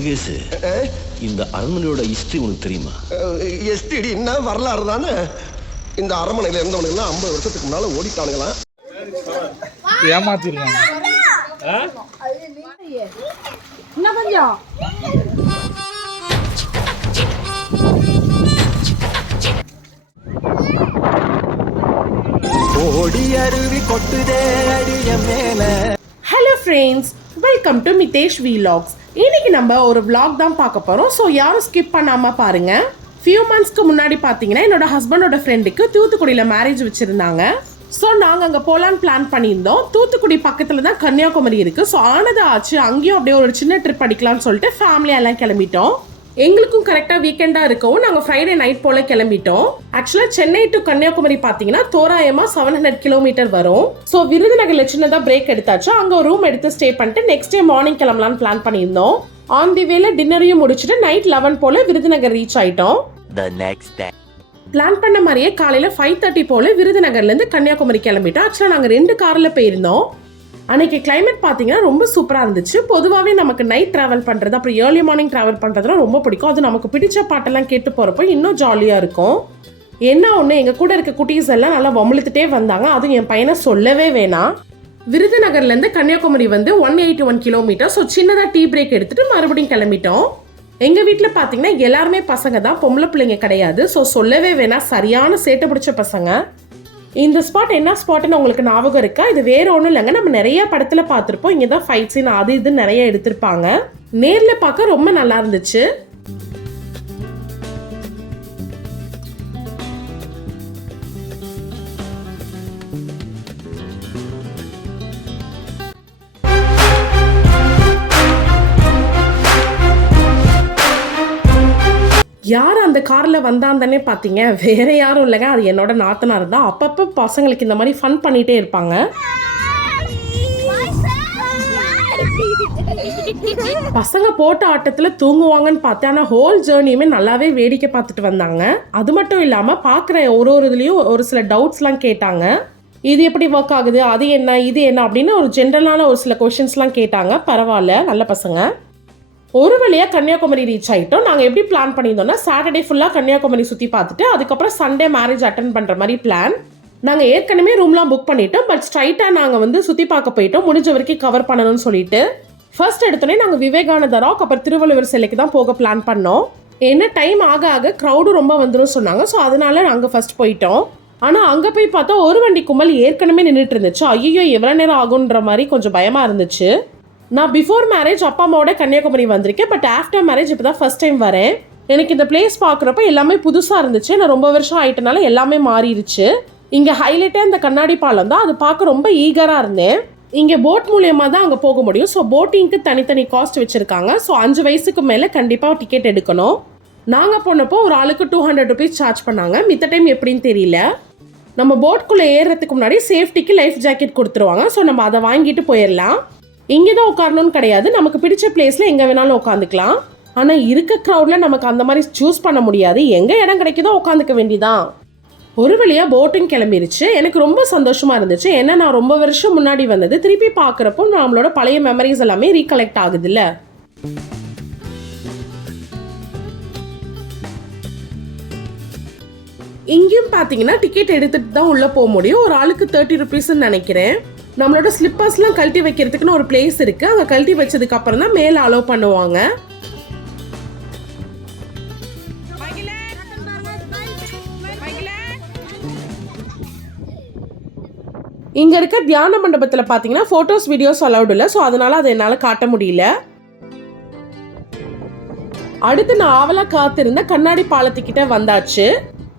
முருகேசு, இந்த அரண்மனையோட ஹிஸ்டரி உனக்கு தெரியுமா? எஸ்டிடின்னா வரலாறு தானே. இந்த அரண்மனையில இருந்தவனுங்க 50 வருஷத்துக்கு முன்னால ஓடிட்டானுங்களாம். ஏமாத்திருக்காங்க. என்ன கொஞ்சம் ஓடி அருவி கொட்டுதே அடிய மேல. Hello friends, welcome to Mitesh vlogs. இன்னைக்கு நம்ம ஒரு vlog தான் பார்க்க போகிறோம். ஸோ யாரும் ஸ்கிப் பண்ணாமல் பாருங்கள். ஃபியூ மந்த்ஸ்க்கு முன்னாடி பார்த்தீங்கன்னா என்னோட ஹஸ்பண்டோட ஃப்ரெண்டுக்கு தூத்துக்குடியில் மேரேஜ் வச்சுருந்தாங்க. ஸோ நாங்கள் அங்கே போகலான்னு பிளான் பண்ணியிருந்தோம். தூத்துக்குடி பக்கத்தில் தான் கன்னியாகுமரி இருக்குது. ஸோ ஆனது ஆச்சு, அங்கேயும் அப்படியே ஒரு சின்ன ட்ரிப் அடிக்கலாம்னு சொல்லிட்டு ஃபேமிலியாக எல்லாம் கிளம்பிட்டோம். எங்களுக்கும் கரெக்டாக வீக்கெண்டாக இருக்கவும் நாங்கள் ஃப்ரைடே நைட் போல் கிளம்பிட்டோம். ஆக்சுவலாக சென்னை டு கன்னியாகுமரி பார்த்தீங்கன்னா தோராயமாக 700 கிலோமீட்டர் வரும். ஸோ விருதுநகரில் சின்னதாக பிரேக் எடுத்தாச்சு. அங்கே ஒரு ரூம் எடுத்து ஸ்டே பண்ணிட்டு நெக்ஸ்ட் டே மார்னிங் கிளம்பலான்னு பிளான் பண்ணியிருந்தோம். ஆன் தி வேல டின்னரையும் முடிச்சுட்டு நைட் 11 போல் விருதுநகர் ரீச் ஆயிட்டோம். பிளான் பண்ண மாதிரியே காலையில் 5:30 போல் விருதுநகர்லேருந்து கன்னியாகுமரி கிளம்பிட்டோம். ஆக்சுவலாக நாங்கள் 2 காரில் போயிருந்தோம். அன்னைக்கு கிளைமேட் பார்த்தீங்கன்னா ரொம்ப சூப்பராக இருந்துச்சு. பொதுவாகவே நமக்கு நைட் ட்ராவல் பண்ணுறது அப்புறம் ஏர்லி மார்னிங் ட்ராவல் பண்ணுறதுலாம் ரொம்ப பிடிக்கும். அது நமக்கு பிடிச்ச பாட்டெல்லாம் கேட்டு போகிறப்போ இன்னும் ஜாலியாக இருக்கும். என்ன ஒன்று, எங்கள் கூட இருக்க குட்டீஸ் எல்லாம் நல்லா வம்பிழுத்துட்டே வந்தாங்க. அதுவும் என் பையனை சொல்லவே வேணாம். விருதுநகர்லேருந்து கன்னியாகுமரி வந்து 181 கிலோமீட்டர். ஸோ சின்னதாக டீ பிரேக் எடுத்துகிட்டு மறுபடியும் கிளம்பிட்டோம். எங்கள் வீட்டில் பார்த்தீங்கன்னா எல்லாருமே பசங்க தான், பொம்பளை பிள்ளைங்க கிடையாது. ஸோ சொல்லவே வேணாம், சரியான சேட்டை பிடிச்ச பசங்க. இந்த ஸ்பாட் என்ன ஸ்பாட்னு உங்களுக்கு ஞாபகம் இருக்கா? இது வேற ஒன்றும் இல்லைங்க, நம்ம நிறைய படத்தில் பார்த்துருப்போம். இங்கே தான் ஃபைட் சீன் அது இது நிறைய எடுத்திருப்பாங்க. நேரில் பார்க்க ரொம்ப நல்லா இருந்துச்சு. யார் அந்த காரில் வந்தான் தானே பார்த்தீங்க, வேற யாரும் இல்லைங்க, அது என்னோட நாத்தனார் தான். அப்பப்போ பசங்களுக்கு இந்த மாதிரி ஃபன் பண்ணிகிட்டே இருப்பாங்க. பசங்க போட்ட ஆட்டத்தில் தூங்குவாங்கன்னு பார்த்தேன். ஆனால் ஹோல் ஜேர்னியுமே நல்லாவே வேடிக்கை பார்த்துட்டு வந்தாங்க. அது மட்டும் இல்லாமல் பார்க்குற ஒரு இதுலேயும் ஒரு சில டவுட்ஸ்லாம் கேட்டாங்க. இது எப்படி ஒர்க் ஆகுது, அது என்ன, இது என்ன அப்படின்னு ஒரு ஜென்ரலான ஒரு சில கொஷின்ஸ்லாம் கேட்டாங்க. பரவாயில்ல, நல்ல பசங்க. ஒரு வழியாக கன்னியாகுமரி ரீச் ஆகிட்டோம். நாங்கள் எப்படி பிளான் பண்ணியிருந்தோம்னா சாட்டர்டே ஃபுல்லாக கன்னியாகுமரி சுற்றி பார்த்துட்டு அதுக்கப்புறம் சண்டே மேரேஜ் அட்டன் பண்ணுற மாதிரி பிளான். நாங்கள் ஏற்கனவே ரூம்லாம் புக் பண்ணிட்டோம். பட் ஸ்ட்ரைட்டாக நாங்கள் வந்து சுற்றி பார்க்க போயிட்டோம், முடிஞ்ச வரைக்கும் கவர் பண்ணணும்னு சொல்லிட்டு. ஃபர்ஸ்ட் எடுத்தோடனே நாங்கள் விவேகானந்த ராக் அப்புறம் திருவள்ளுவர் சிலைக்கு தான் போக பிளான் பண்ணோம். என்ன டைம் ஆக ஆக க்ரௌடும் ரொம்ப வந்துடும் சொன்னாங்க. ஸோ அதனால நாங்கள் ஃபர்ஸ்ட் போயிட்டோம். ஆனால் அங்கே போய் பார்த்தா ஒரு வண்டி கும்பல் ஏற்கனவே நின்றுட்டு இருந்துச்சு. ஐயோ எவ்வளோ நேரம் ஆகுன்ற மாதிரி கொஞ்சம் பயமாக இருந்துச்சு. நான் பிஃபோர் மேரேஜ் அப்பா அம்மாவோட கன்னியாகுமரி வந்திருக்கேன். பட் ஆஃப்டர் மேரேஜ் இப்போ தான் ஃபர்ஸ்ட் டைம் வரேன். எனக்கு இந்த பிளேஸ் பார்க்குறப்ப எல்லாமே புதுசாக இருந்துச்சு. நான் ரொம்ப வருஷம் ஆகிட்டனால எல்லாமே மாறிடுச்சு. இங்கே ஹைலைட்டாக இந்த கண்ணாடி பாலம் தான், அது பார்க்க ரொம்ப ஈகராக இருந்தேன். இங்கே போட் மூலியமாக தான் அங்கே போக முடியும். ஸோ போட்டிங்க்கு தனித்தனி காஸ்ட் வச்சுருக்காங்க. ஸோ 5 வயசுக்கு மேலே கண்டிப்பாக டிக்கெட் எடுக்கணும். நாங்கள் போனப்போ ஒரு ஆளுக்கு 200 ருபீஸ் சார்ஜ் பண்ணாங்க. மித்த டைம் எப்படின்னு தெரியல. நம்ம போட்குள்ளே ஏறுறதுக்கு முன்னாடி சேஃப்டிக்கு லைஃப் ஜாக்கெட் கொடுத்துருவாங்க. ஸோ நம்ம அதை வாங்கிட்டு போயிடலாம். இங்கே தான் உட்காரணும்னு கிடையாது, நமக்கு பிடிச்ச பிளேஸில் எங்கே வேணாலும் உட்காந்துக்கலாம். ஆனால் இருக்க க்ரௌடில் நமக்கு அந்த மாதிரி சூஸ் பண்ண முடியாது. எங்கே இடம் கிடைக்குதோ உட்காந்துக்க வேண்டிதான். ஒரு வழியாக போட்டிங் கிளம்பிருச்சு. எனக்கு ரொம்ப சந்தோஷமாக இருந்துச்சு. ஏன்னா நான் ரொம்ப வருஷம் முன்னாடி வந்தது திருப்பி பார்க்குறப்போ நம்மளோட பழைய மெமரிஸ் எல்லாமே ரீகலெக்ட் ஆகுதுல்ல. இங்கேயும் பார்த்தீங்கன்னா டிக்கெட் எடுத்துகிட்டு தான் உள்ளே போக முடியும். ஒரு ஆளுக்கு 30 ருபீஸ்ன்னு நினைக்கிறேன். நம்மளோட ஸ்லிப்பர்ஸ்லாம் கழட்டி வைக்கிறதுக்குன்னு ஒரு பிளேஸ் இருக்கு. அங்கே கழட்டி வச்சதுக்கு அப்புறம் தான் மேலே அலோவ் பண்ணுவாங்க. இங்க இருக்க தியான மண்டபத்தில் பார்த்தீங்கன்னா போட்டோஸ் வீடியோஸ் அலௌட் இல்லை. ஸோ அதனால அதை என்னால் காட்ட முடியல. அடுத்து நான் ஆவலா காத்திருந்த கண்ணாடி பாலத்துக்கிட்ட வந்தாச்சு.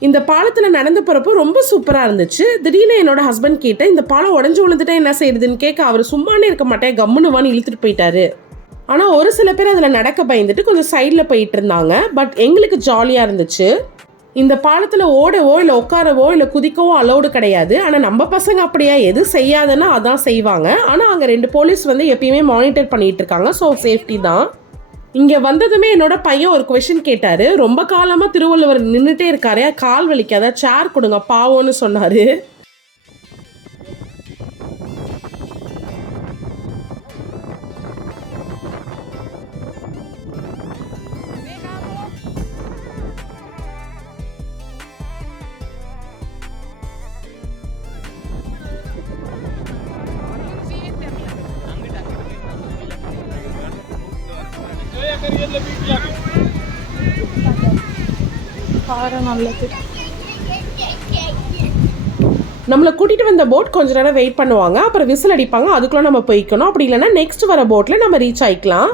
இந்த பாலத்தில் நடந்து போகிறப்போ ரொம்ப சூப்பராக இருந்துச்சு. திடீர்னு என்னோட ஹஸ்பண்ட் கேட்ட, இந்த பாலம் உடஞ்சி விழுந்துட்டா என்ன செய்யுதுன்னு கேட்க, அவர் சும்மானே இருக்க மாட்டேன் கம்முனுவான்னு இழுத்துட்டு போயிட்டாரு. ஆனால் ஒரு சில பேர் அதில் நடக்க பயந்துட்டு கொஞ்சம் சைடில் போயிட்டு இருந்தாங்க. பட் எங்களுக்கு ஜாலியாக இருந்துச்சு. இந்த பாலத்தில் ஓடவோ இல்லை உட்காரவோ இல்லை குதிக்கவோ அலௌடு கிடையாது. ஆனால் நம்ம பசங்க அப்படியா, எது செய்யாதுன்னா அதான் செய்வாங்க. ஆனால் அங்கே 2 போலீஸ் வந்து எப்பயுமே மானிட்டர் பண்ணிட்டு இருக்காங்க. ஸோ சேஃப்டி தான். இங்கே வந்ததுமே என்னோட பையன் ஒரு கொஸ்டின் கேட்டார். ரொம்ப காலமாக திருவள்ளுவர் நின்றுட்டே இருக்காரு, கால் வலிக்காத, சேர் கொடுங்க பாவோன்னு சொன்னார். பாறை நல்லது. நம்மளை கூட்டிகிட்டு வந்த போட் கொஞ்ச நேரம் வெயிட் பண்ணுவாங்க, அப்புறம் விசில் அடிப்பாங்க, அதுக்குள்ளே நம்ம போய்க்கணும். அப்படி இல்லைன்னா நெக்ஸ்ட் வர போட்டில் நம்ம ரீச் ஆகிக்கலாம்.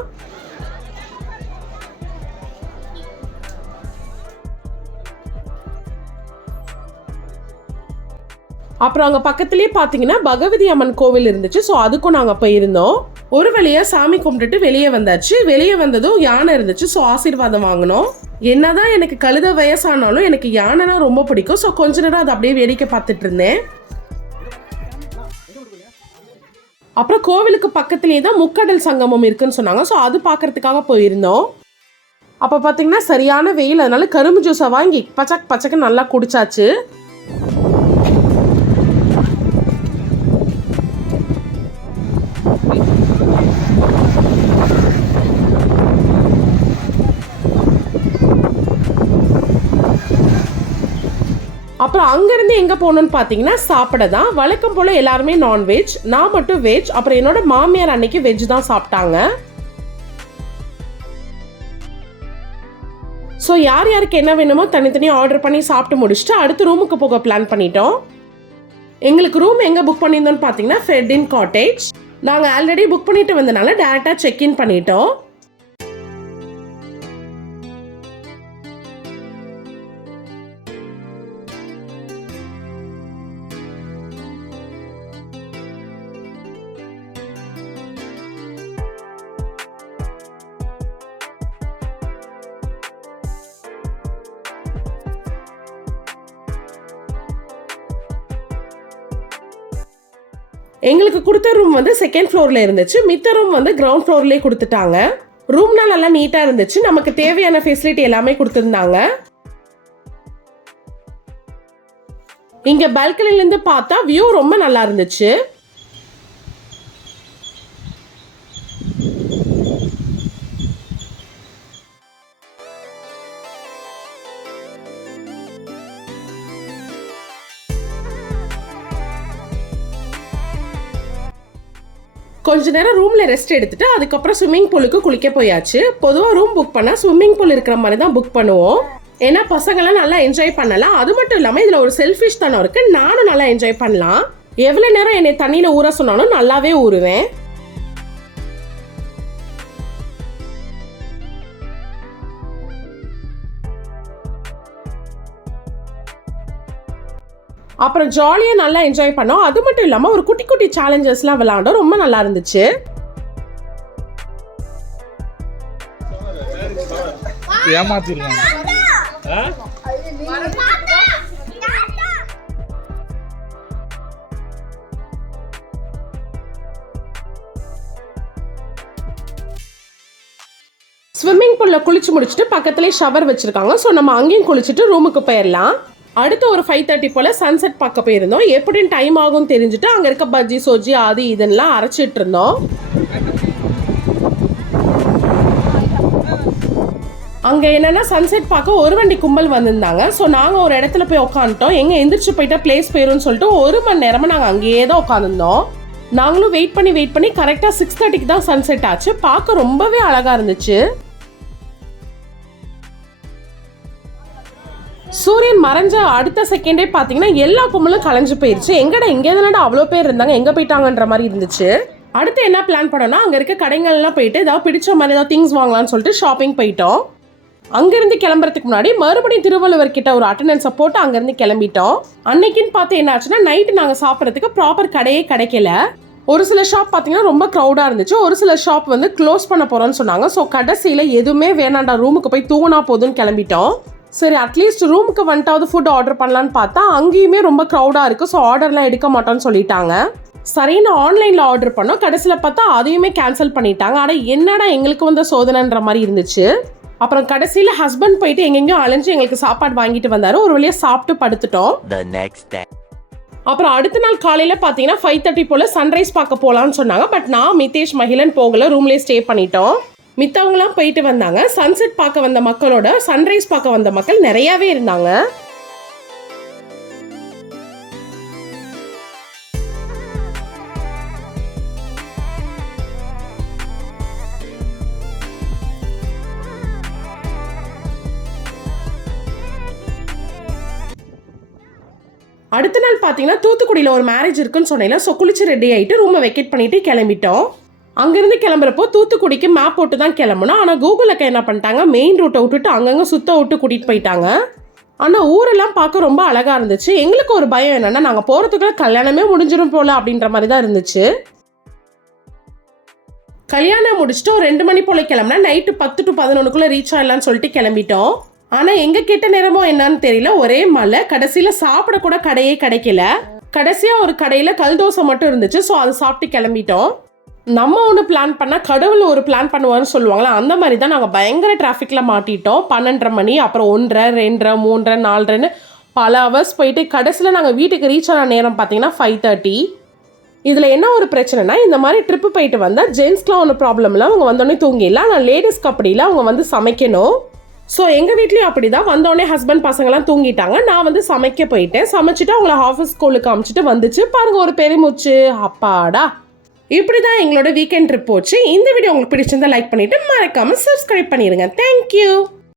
அப்புறம் அங்கே பக்கத்துலேயே பார்த்தீங்கன்னா பகவதி அம்மன் கோவில் இருந்துச்சு. ஸோ அதுக்கும் நாங்கள் போயிருந்தோம். ஒரு வழியாக சாமி கும்பிட்டுட்டு வெளியே வந்தாச்சு. வெளியே வந்ததும் யானை இருந்துச்சு. ஸோ ஆசீர்வாதம் வாங்கினோம். என்னதான் எனக்கு கழுத வயசானாலும் எனக்கு யானைனா ரொம்ப பிடிக்கும். ஸோ கொஞ்ச நேரம் அதை அப்படியே வேடிக்கை பார்த்துட்டு இருந்தேன். அப்புறம் கோவிலுக்கு பக்கத்துலேயே தான் முக்கடல் சங்கமம் இருக்குன்னு சொன்னாங்க. ஸோ அது பார்க்கறதுக்காக போயிருந்தோம். அப்போ பார்த்தீங்கன்னா சரியான வெயில், அதனால கரும்பு ஜூஸை வாங்கி பச்சக் பச்சக்கு நல்லா குடிச்சாச்சு. அப்புறம் அங்கேருந்து எங்கே போகணுன்னு பார்த்தீங்கன்னா சாப்பிட தான். வழக்கம் போல் எல்லாருமே நான்வெஜ், நான் மட்டும் வெஜ். அப்புறம் என்னோட மாமியார் அன்னைக்கு வெஜ் தான் சாப்பிட்டாங்க. ஸோ யார் யாருக்கு என்ன வேணுமோ தனித்தனியாக ஆர்டர் பண்ணி சாப்பிட்டு முடிச்சுட்டு அடுத்து ரூமுக்கு போக பிளான் பண்ணிட்டோம். எங்களுக்கு ரூம் எங்கே புக் பண்ணியிருந்தோன்னு பார்த்தீங்கன்னா ஃபெர்டின் காட்டேஜ். நாங்கள் ஆல்ரெடி புக் பண்ணிட்டு வந்தனால டேரெக்டாக செக்இன் பண்ணிட்டோம். எங்களுக்கு கொடுத்த ரூம் வந்து செகண்ட் ஃப்ளோரில் இருந்துச்சு. மித்த ரூம் வந்து கிரவுண்ட் ஃப்ளோர்லேயே கொடுத்துட்டாங்க. ரூம்னா நல்லா நீட்டாக இருந்துச்சு. நமக்கு தேவையான ஃபெசிலிட்டி எல்லாமே கொடுத்துருந்தாங்க. இங்கே பால்கனிலேருந்து பார்த்தா வியூ ரொம்ப நல்லா இருந்துச்சு. கொஞ்ச நேரம் ரூம்ல ரெஸ்ட் எடுத்துட்டு அதுக்கப்புறம் ஸ்விம்மிங் பூலுக்கு குளிக்க போயாச்சு. பொதுவாக ரூம் புக் பண்ணா ஸ்விம்மிங் பூல் இருக்கிற மாதிரி தான் புக் பண்ணுவோம். ஏன்னா பசங்களாம் நல்லா என்ஜாய் பண்ணலாம். அது மட்டும் இல்லாமல் இதில் ஒரு செல்ஃபிஷ் தனம் இருக்கு. நானும் நல்லா என்ஜாய் பண்ணலாம். எவ்வளோ நேரம் என்னை தண்ணியில் ஊற சொன்னாலும் நல்லாவே ஊறுவேன். அப்புறம் ஜாலியாக நல்லா என்ஜாய் பண்ணோம். அது மட்டும் இல்லாமல் ஒரு குட்டி குட்டி சேலஞ்சஸ்லாம் விளையாண்டோம். ரொம்ப நல்லா இருந்துச்சு. ஸ்விம்மிங் பூல்ல குளிச்சு முடிச்சுட்டு பக்கத்துலேயே ஷவர் வச்சிருக்காங்க. ஸோ நம்ம அங்கேயும் குளிச்சுட்டு ரூமுக்கு போயிடலாம். அடுத்து ஒரு 5:30 போல் சன்செட் பார்க்க போயிருந்தோம். எப்படின்னு டைம் ஆகும் தெரிஞ்சுட்டு அங்கே இருக்க பஜ்ஜி சோஜி அது இதெல்லாம் அரைச்சிட்டு இருந்தோம். அங்கே என்னென்னா சன்செட் பார்க்க ஒரு வண்டி கும்பல் வந்திருந்தாங்க. ஸோ நாங்கள் ஒரு இடத்துல போய் உட்காந்துட்டோம். எங்கே எந்திரிச்சு போயிட்டா பிளேஸ் போயிரும்னு சொல்லிட்டு 1 மணி நேரமாக நாங்கள் அங்கேயே தான் உட்காந்துருந்தோம். நாங்களும் வெயிட் பண்ணி கரெக்டாக 6:30க்கு தான் சன்செட் ஆச்சு. பார்க்க ரொம்பவே அழகாக இருந்துச்சு. சூரியன் மறைஞ்ச அடுத்த செகண்டே பார்த்தீங்கன்னா எல்லா கும்பலும் கலைஞ்சு போயிருச்சு. எங்கடா இங்கே தானடா அவ்வளோ பேர் இருந்தாங்க, எங்கே போயிட்டாங்கன்ற மாதிரி இருந்துச்சு. அடுத்து என்ன பிளான் பண்ணோம்னா அங்கே இருக்க கடைகள்லாம் போயிட்டு ஏதாவது பிடிச்ச மாதிரி ஏதாவது திங்ஸ் வாங்கலாம்னு சொல்லிட்டு ஷாப்பிங் போயிட்டோம். அங்கேருந்து கிளம்புறதுக்கு முன்னாடி மறுபடியும் திருவள்ளுவர் கிட்ட ஒரு அட்டண்டன்ஸை போட்டு அங்கேருந்து கிளம்பிட்டோம். அன்னைக்குன்னு பார்த்து என்ன ஆச்சுன்னா நைட்டு நாங்கள் சாப்பிட்றதுக்கு ப்ராப்பர் கடையே கிடைக்கல. ஒரு சில ஷாப் பார்த்தீங்கன்னா ரொம்ப க்ரௌடாக இருந்துச்சு. ஒரு சில ஷாப் வந்து க்ளோஸ் பண்ண போகிறோன்னு சொன்னாங்க. ஸோ கடைசியில் எதுவுமே வேணாண்டா, ரூமுக்கு போய் தூங்கினா போதுன்னு கிளம்பிட்டோம். சரி அட்லீஸ்ட் ரூமுக்கு வந்துட்டாவது ஃபுட் ஆர்டர் பண்ணலான்னு பார்த்தா அங்கேயுமே ரொம்ப க்ரௌடாக இருக்குது. ஸோ ஆர்டர்லாம் எடுக்க மாட்டோன்னு சொல்லிட்டாங்க. சரின்னு ஆன்லைனில் ஆர்டர் பண்ணோம். கடைசியில் பார்த்தா அதையுமே கேன்சல் பண்ணிட்டாங்க. ஆனால் என்னடா எங்களுக்கு வந்த சோதனைன்ற மாதிரி இருந்துச்சு. அப்புறம் கடைசியில் ஹஸ்பண்ட் போயிட்டு எங்கெங்கேயும் அலைஞ்சு எங்களுக்கு சாப்பாடு வாங்கிட்டு வந்தார். ஒரு வழியாக சாப்பிட்டு படுத்துட்டோம். அப்புறம் அடுத்த நாள் காலையில் பார்த்தீங்கன்னா 5:30 போல் சன்ரைஸ் பார்க்க போகலான்னு சொன்னாங்க. பட் நான் மித்தேஷ் மகிழன் போகல, ரூம்லேயே ஸ்டே பண்ணிட்டோம். மித்தவங்களாம் போயிட்டு வந்தாங்க. சன்செட் பார்க்க வந்த மக்களோட சன்ரைஸ் பார்க்க வந்த மக்கள் நிறையாவே இருந்தாங்க. அடுத்த நாள் பார்த்தீங்கன்னா தூத்துக்குடியில் ஒரு மேரேஜ் இருக்குன்னு சொன்னேன். ஸோ குளிச்சு ரெடி ஆகிட்டு ரூமை வெக்கேட் பண்ணிட்டு கிளம்பிட்டோம். அங்கேருந்து கிளம்புறப்போ தூத்துக்குடிக்கு மேப் போட்டு தான் கிளம்பணும். ஆனால் கூகுள் அக்கா என்ன பண்ணிட்டாங்க, மெயின் ரூட்டை விட்டுட்டு அங்கங்கே சுத்த விட்டு கூட்டிகிட்டு போயிட்டாங்க. ஆனால் ஊரெல்லாம் பார்க்க ரொம்ப அழகாக இருந்துச்சு. எங்களுக்கு ஒரு பயம் என்னென்னா, நாங்கள் போகிறதுக்குள்ள கல்யாணமே முடிஞ்சிடும் போல அப்படின்ற மாதிரி தான் இருந்துச்சு. கல்யாணம் முடிச்சுட்டு ஒரு 2 மணி போல் கிளம்புனா நைட்டு 10 to 11 ரீச் ஆகலான்னு சொல்லிட்டு கிளம்பிட்டோம். ஆனால் எங்கள் கிட்ட நேரமோ என்னன்னு தெரியல, ஒரே மழை. கடைசியில் சாப்பிட கூட கடையே கிடைக்கல. கடைசியாக ஒரு கடையில் கல் தோசை மட்டும் இருந்துச்சு. ஸோ அதை சாப்பிட்டு கிளம்பிட்டோம். நம்ம ஒன்று பிளான் பண்ணால் கடவுள் ஒரு பிளான் பண்ணுவான்னு சொல்லுவாங்களா, அந்த மாதிரி தான் நாங்கள் பயங்கர டிராஃபிக்கில் மாட்டிட்டோம். 12:30 மணி, அப்புறம் 1:30, 2:30, 3:30, 4:30 பல ஹவர்ஸ் போயிட்டு கடைசியில் நாங்கள் வீட்டுக்கு ரீச் ஆன நேரம் பார்த்தீங்கன்னா 5:30. இதில் என்ன ஒரு பிரச்சனைனா, இந்த மாதிரி ட்ரிப்பு போயிட்டு வந்தால் ஜென்ஸ்க்குலாம் ஒன்றும் ப்ராப்ளம் இல்லை, அவங்க வந்தோடனே தூங்கிடலாம். ஆனால் லேடிஸ்க்கு அப்படி இல்லை, அவங்க வந்து சமைக்கணும். ஸோ எங்கள் வீட்லேயும் அப்படி தான். வந்தோடனே ஹஸ்பண்ட் பசங்களாம் தூங்கிட்டாங்க. நான் வந்து சமைக்க போயிட்டேன். சமைச்சிட்டு அவங்கள ஆஃபீஸ் ஸ்கூலுக்கு அனுப்பிச்சிட்டு வந்துச்சு. பாருங்கள் ஒரு பெருமூச்சு, அப்பாடா. இப்படி தான் எங்களோட வீக்கெண்ட் ட்ரிப் போச்சு. இந்த வீடியோ உங்களுக்கு பிடிச்சிருந்தா லைக் பண்ணிவிட்டு மறக்காமல் சப்ஸ்கிரைப் பண்ணிடுங்க. தேங்க்யூ.